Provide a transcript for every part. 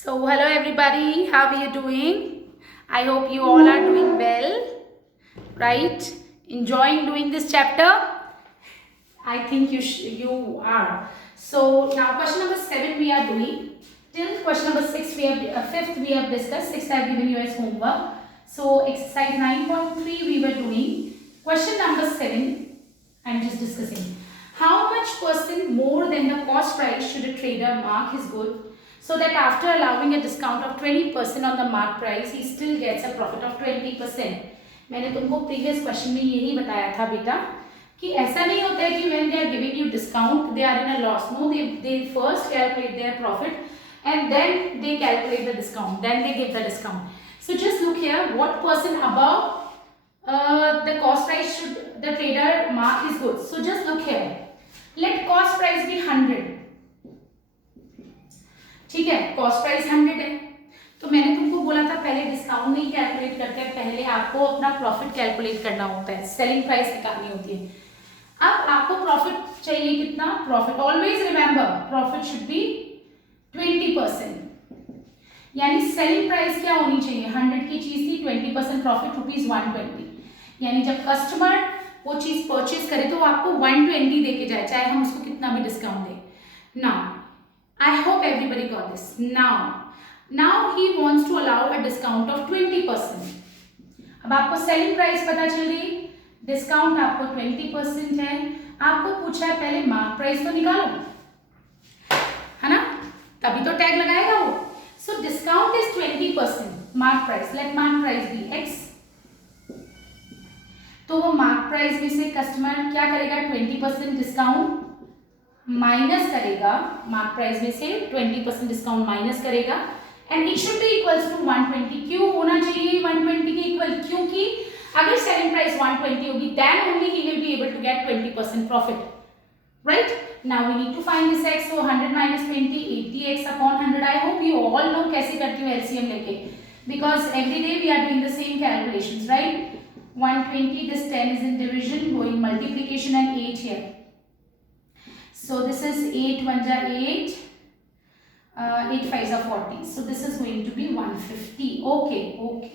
So, hello everybody, how are you doing? I hope you all are doing well, right? Enjoying doing this chapter? I think you are. So, now question number 7 we are doing. Till question number 6 we have 5th we have discussed, 6th I have given you as homework. So, exercise 9.3 we were doing. Question number 7 I am just discussing. How much percent more than the cost price should a trader mark his good so that after allowing a discount of 20% on the mark price he still gets a profit of 20%? मैंने तुमको previous question में यही बताया था बेटा कि ऐसा नहीं होता है कि when they are giving you discount they are in a loss. No, they first calculate their profit and then they calculate the discount, then they give the discount. So just look here, what percent above the cost price should the trader mark his goods? So just look here, let cost price be 100. ठीक है, cost price 100 है. तो मैंने तुमको बोला था पहले डिस्काउंट नहीं कैलकुलेट करके पहले आपको अपना प्रॉफिट कैलकुलेट करना होता है, सेलिंग प्राइस निकालनी होती है. अब आपको प्रॉफिट चाहिए कितना? Profit always remember profit should be 20%. यानी सेलिंग प्राइस क्या होनी चाहिए? 100 की चीज थी, 20% प्रॉफिट ₹120. यानी जब कस्टमर वो चीज परचेज करे तो वो आपको 120 दे के जाए, चाहे हम उसको कितना भी डिस्काउंट दें. Now I hope everybody got this. Now he wants to allow a discount of 20%. अब आपको सेलिंग प्राइस पता चल गई, डिस्काउंट आपको 20% है. आपको पूछा है पहले मार्क प्राइस तो निकालो, है ना, तभी तो टैग लगाएगा वो. So discount is 20%, mark price, let mark price be x. तो वो मार्क प्राइस में से कस्टमर क्या करेगा? 20% डिस्काउंट माइनस करेगा, मार्क प्राइस में से 20% डिस्काउंट माइनस करेगा and it should be equals to 120. क्यों होना चाहिए 120 के इक्वल? क्योंकि अगर सेलिंग प्राइस 120 होगी then only he will be able to get 20% profit, right? Now we need to find this x. So 100 minus 20, 80x upon 100. I hope you all know कैसे करती हूँ एलसीएम लेके, because every day we are doing the same calculations, right? 120, this 10 is in division, going multiplication and 8 here. So this is 8 1 ja 8, 8 5 ja 40. So this is going to be 150. Okay.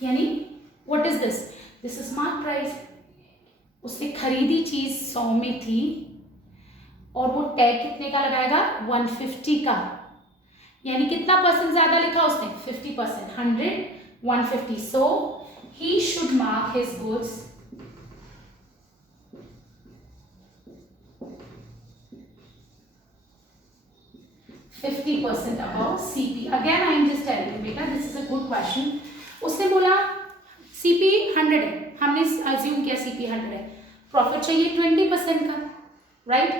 यानी what is this? This is mark price. उसने खरीदी चीज 100 में थी और वो टैग कितने का लगाएगा? 150 का. यानी कितना परसेंट ज्यादा लिखा उसने? 50%. 100 150. So he should mark his goods 50% above CP. Again I am just telling you beta, this is a good question. उसने बोला CP 100 है, हमने assume किया CP 100 है, प्रॉफिट चाहिए 20% का, राइट?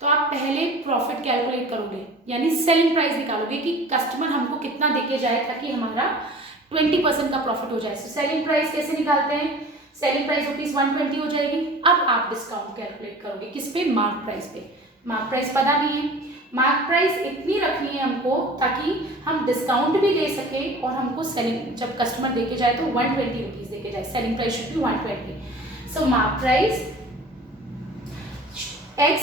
तो आप पहले प्रॉफिट कैलकुलेट करोगे, यानी सेलिंग प्राइस निकालोगे कि कस्टमर हमको कितना देके जाए ताकि हमारा 20% का प्रॉफिट हो जाए. सो सेलिंग प्राइस कैसे निकालते हैं? सेलिंग प्राइस ₹120 हो जाएगी. अब आप डिस्काउंट कैलकुलेट करोगे किस पे? मार्क प्राइस पे. मार्क प्राइस पता नहीं है, मार्क प्राइस इतनी रखनी है हमको ताकि हम डिस्काउंट भी दे सके और हमको सेलिंग जब कस्टमर देके जाए तो 120 रुपीज देके जाए. Selling price should be 120. So mark price x,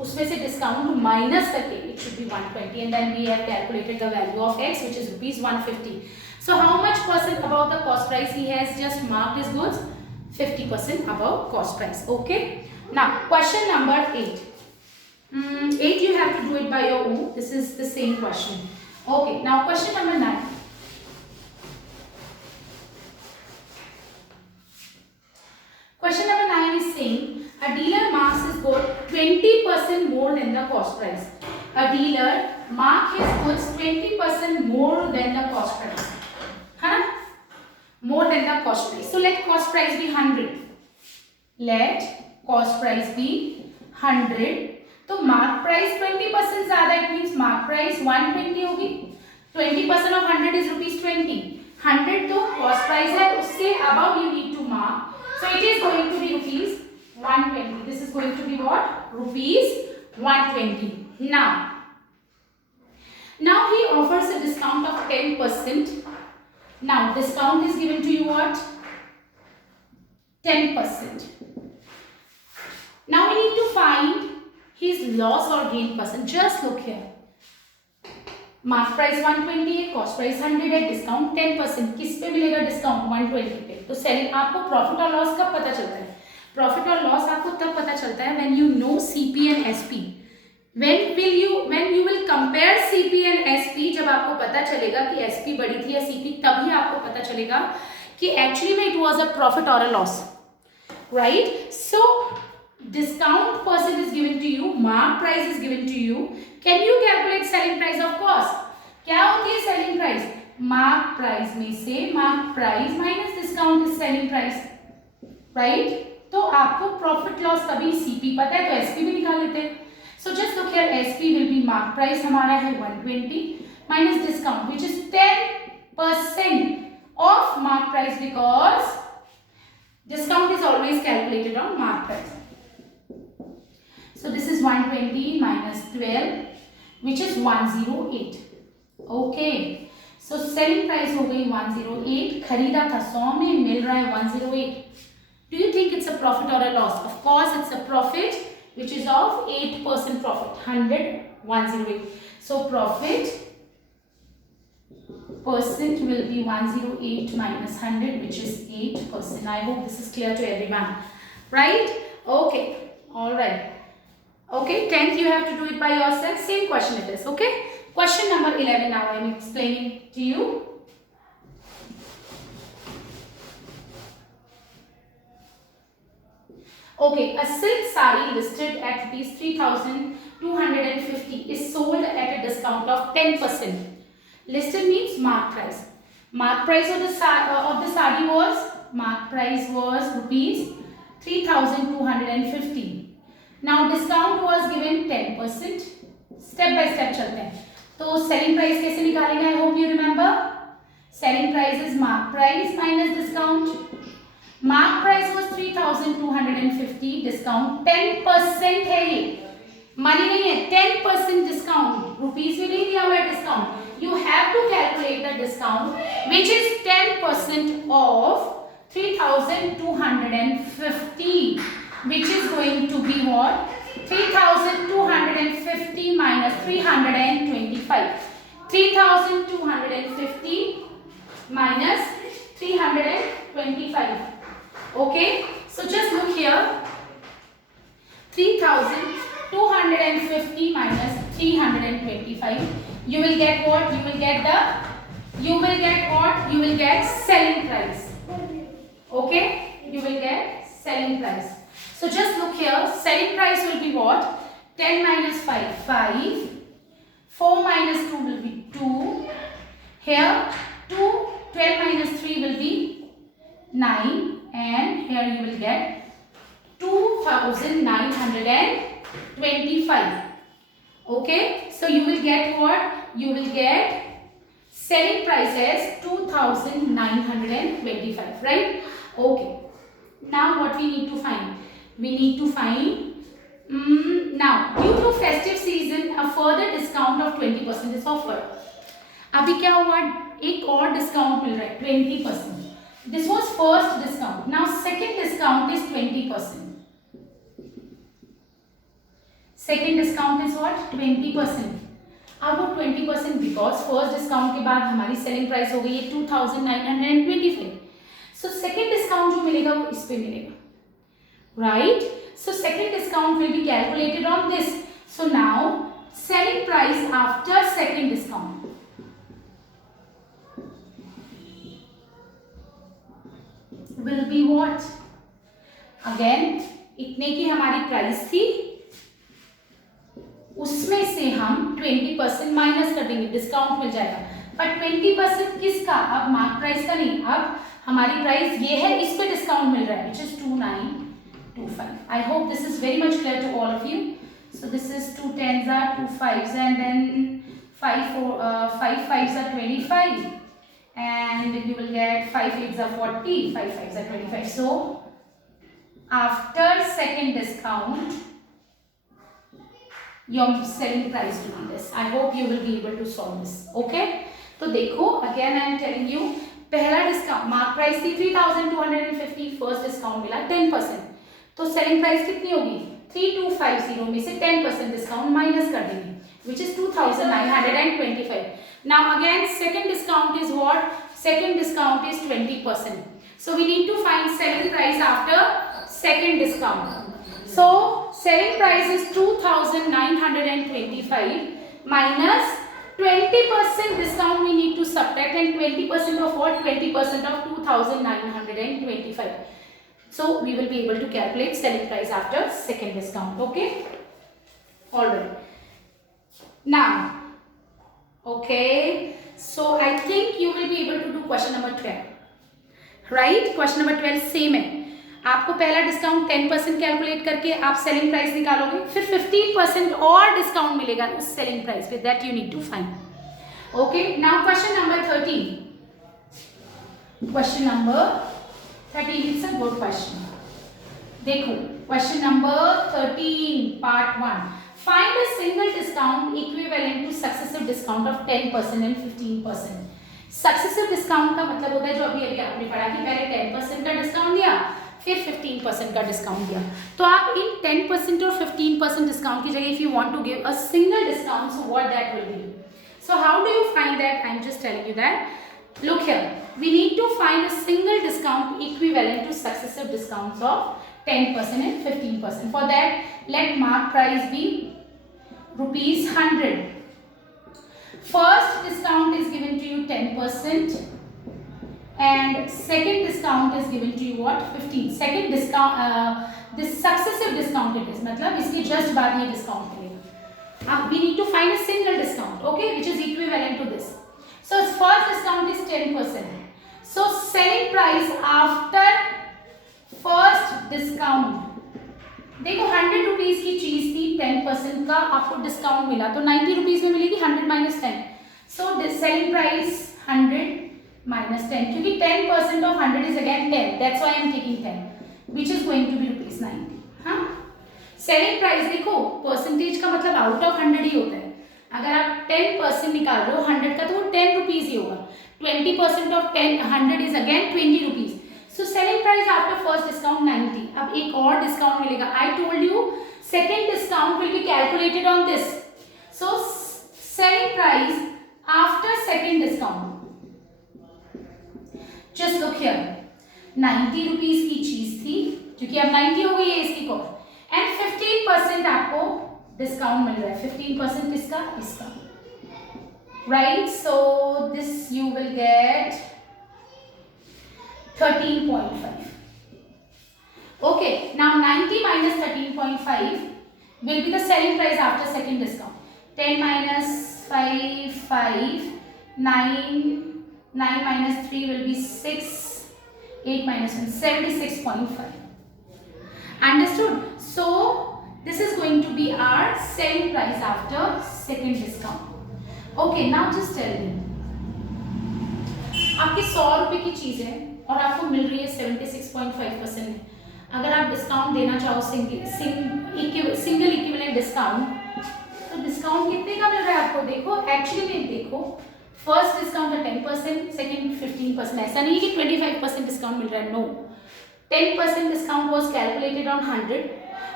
उसमें से डिस्काउंट माइनस करके it should be 120 and then we have calculated the value of x which is ₹150. So how much percent about the cost price he has just marked his goods? 50% above cost price. Okay, now question number 8. 8 you have to do it by your own. This is the same question. Okay, now question number 9. Question number 9 is saying a dealer marks his good 20% more than the cost price. A dealer mark his goods 20% more than the cost price. है ना? More than the cost price. So let cost price be 100. Let cost price be 100. तो mark price 20% ज्यादा, it means mark price 120 होगी. 20% ऑफ 100 इज ₹20. 100 तो cost price है, उससे above you need to mark. So it is going to be ₹120. This is going to be what? ₹120. Now he offers a discount of 10%. Now discount is given to you what? 10%. Now we need to find his loss or gain percent. Just look here. Mark price 120 है, cost price 100 है, डिस्काउंट 10%, किस पे मिलेगा डिस्काउंट 120 पे। तो सेलिंग आपको प्रॉफिट और लॉस कब पता चलता है, प्रॉफिट और लॉस आपको तब पता चलता है when you know CP and SP. when you will compare CP and SP, जब आपको पता चलेगा कि SP बड़ी थी या CP, तभी आपको पता चलेगा कि एक्चुअली में इट वाज अ प्रॉफिट और a loss, right. So discount percent is given to you, mark price is given to you. Can you calculate selling price of cost? क्या होती है selling price? mark price में से mark price minus discount is selling price, right? तो आपको profit loss तभी CP पता है तो SP भी निकाल लेते हैं। So just look here, SP will be mark price हमारा है 120 minus discount which is 10% of mark price because discount is always calculated on mark price. So this is 120 minus 12 which is 108. Okay. So selling price हो गई 108, खरीदा था 100 में, मिल रहा है 108. Do you think it's a profit or a loss? Of course it's a profit, which is of 8% profit. 100, 108. So profit percent will be 108 minus 100, which is 8%. I hope this is clear to everyone, right? Okay, all right. Okay, 10th you have to do it by yourself. Same question it is. Okay, question number 11 now I am explaining to you. Okay, a silk sari listed at rupees 3,250 is sold at a discount of 10%. Listed means mark price. Mark price of the sari was, mark price was rupees 3,250. Now discount was given 10%. Step by step चलते हैं। तो selling price कैसे निकालेंगे? I hope you remember. Selling price is mark price minus discount. Mark price was 3,250, डिस्काउंट 10% है, ये मनी नहीं है, 10% discount, rupees में नहीं दिया हुआ है discount. You have to calculate the discount which is 10% off 3,250 which is going to be what 3,250 minus 325, 3,250 minus 325. Okay, so just look here, 3,250 minus 325, you will get what? You will get what? You will get selling price. Okay, you will get selling price. So just look here, selling price will be what? 10 minus 5, 5, 4 minus 2 will be 2, here 2, 12 minus 3 will be 9, and here you will get 2,925. Okay, so you will get what? You will get selling price as 2,925, right? Okay, now what we need to find? We need to find now due to festive season a further discount of 20% is offered. अभी क्या हुआ? एक और डिस्काउंट मिल रहा है 20%. This was first discount. Now second discount is 20%. Second discount is what? 20%. अब वो 20% because first discount के बाद हमारी selling price हो गई है 2,925. So second discount जो मिलेगा वो इस पे मिलेगा, right? So second discount will be calculated on this. So now selling price after second discount will be what? Again इतने की हमारी प्राइस थी, उसमें से हम 20% माइनस कर देंगे, डिस्काउंट मिल जाएगा। पर 20% किसका? अब मार्क प्राइस का नहीं, अब हमारी प्राइस ये है, इस पे डिस्काउंट मिल रहा है which is 2,925. I hope this is very much clear to all of you. So this is 2 10s are 2 5s and then 5 5s are 25. And you will get 5 8s are 40, 5 5s are 25. So after second discount your selling price will be this. I hope you will be able to solve this. Okay, तो देखो again I am telling you, पहला discount mark price थी 3,250, first discount मिला 10%, तो selling price कितनी होगी? 3,250 में से 10% डिस्काउंट माइनस कर देंगे, which is 2,925. Now again second discount is what? Second discount is 20%. So we need to find selling price after second discount. So selling price is 2,925 minus 20% discount we need to subtract, and 20% of what? 20% of 2,925. So we will be able to calculate selling price after second discount. Okay. Alright. Now, okay. So I think you will be able to do question number 12. Right? Question number 12 same है. आपको पहला डिस्काउंट 10% कैलकुलेट करके आप selling price निकालोगे, फिर 15% और discount मिलेगा उस सेलिंग प्राइस पे. That you need to find. Okay. Now question number 13. Question number 13 it's a good question. देखो question number 13 part 1. Find a single discount equivalent to successive discount of 10% and 15%. Successive discount का मतलब होता है जो अभी अभी आपने पढ़ा कि पहले 10% का डिस्काउंट दिया, फिर 15% का डिस्काउंट दिया. तो आप इन 10% और 15% डिस्काउंट की जगह if you want to give a single discount, so what that will be. So how do you find that? I am just telling you that. Look here, we need to find a single discount equivalent to successive discounts of 10% and 15%. For that, let mark price be ₹100. First discount is given to you 10% and second discount is given to you what? 15. Second discount, this successive discount it is, मतलब इसके just बाद ये discount मिलेगा. अब we need to find a single discount, okay, which is equivalent to this. So first discount is 10%. So selling price after first discount, देखो 100 रुपीज की चीज थी, 10% का आपको डिस्काउंट मिला तो 90 रुपीज में मिलेगी. 100 minus 10. So the selling price 100 minus 10, क्योंकि 10% of 100 is again 10. That's why I am taking 10, which is going to be ₹90. हाँ. सेलिंग प्राइस देखो परसेंटेज का मतलब आउट ऑफ 100 ही होता है. अगर आप 10% निकाल रहे हो 100 का तो वो 10 रुपीज ही होगा. 20% ऑफ 100 is again 20 rupees. So selling price after first discount 90. अब एक और डिस्काउंट मिलेगा. I told you second discount will be calculated on this. So selling price after second discount, just look here, 90 रुपीज की चीज थी क्योंकि अब 90 हो गई है इसकी कॉस्ट, एंड 15% आपको डिस्काउंट मिल रहा है. 15% किसका? इसका. Right. So this you will get 13.5. Okay. Now 90 minus 13.5 will be the selling price after second discount. 10 minus 5 5, 9 minus 3 will be 6, 8 minus 1 76.5. Understood? So this is going to be our selling price after second discount. Okay, now just tell me, आपकी 100 रुपए की चीज है और आपको मिल रही है 76.5% में. अगर आप डिस्काउंट देना चाहो सिंगल इक्विवेलेंट डिस्काउंट, तो डिस्काउंट कितने का मिल रहा है आपको? देखो एक्चुअली में देखो फर्स्ट डिस्काउंट है 10%, सेकेंड 15%. ऐसा नहीं है कि 25% डिस्काउंट मिल रहा है. No, 10% discount was calculated on 100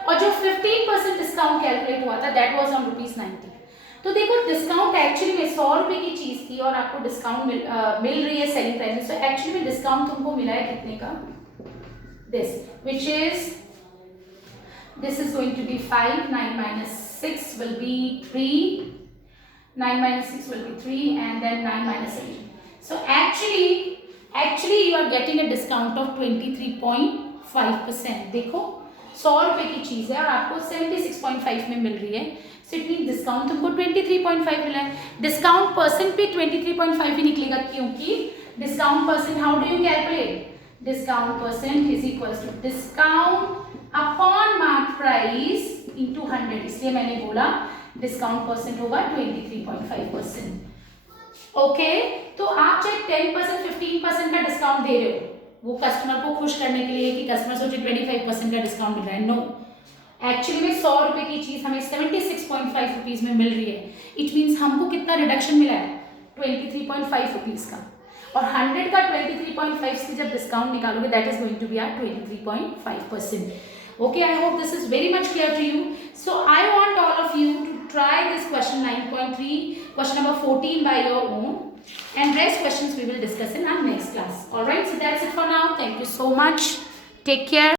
और जो 15% डिस्काउंट कैलकुलेट हुआ था दैट वाज ऑन ₹90. तो देखो डिस्काउंट एक्चुअली में 100 रुपए की चीज थी और आपको डिस्काउंट मिल रही है सेलिंग प्राइस में. सो एक्चुअली में डिस्काउंट तुमको मिला है कितने का? This which is this is going to be 5. 9 minus 6 will be 3. 9 minus 6 will be 3 and then 9 minus 8. So actually you are getting a discount of 23.5%. देखो 100 रुपए की चीज है और आपको 76.5 में मिल रही है. सो इट मीन डिस्काउंट तुमको 23.5 मिला है. डिस्काउंट परसेंट पे 23.5 ही निकलेगा क्योंकि discount percent how do you calculate? Discount percent is equal to discount upon mark price into 100. इसलिए मैंने बोला डिस्काउंट परसेंट होगा 23.5%. ओके. तो आप चाहे 10% 15% का डिस्काउंट दे रहे हो वो कस्टमर को खुश करने के लिए कि कस्टमर सोचे 25% का डिस्काउंट मिल रहा है. नो, एक्चुअली में 100 रुपए की चीज हमें 76.5 रुपीज में मिल रही है. इट मीन्स हमको कितना रिडक्शन मिला है? 23.5 रुपीज का. और 100 का 23.5 से जब डिस्काउंट निकालोगे that is going to be are 23.5%. Okay, I hope this is very much clear to you. So I want all of you to try this question 9.3, question number 14 by your own, and rest questions we will discuss in our next class. Alright, so that's it for now. Thank you so much. Take care.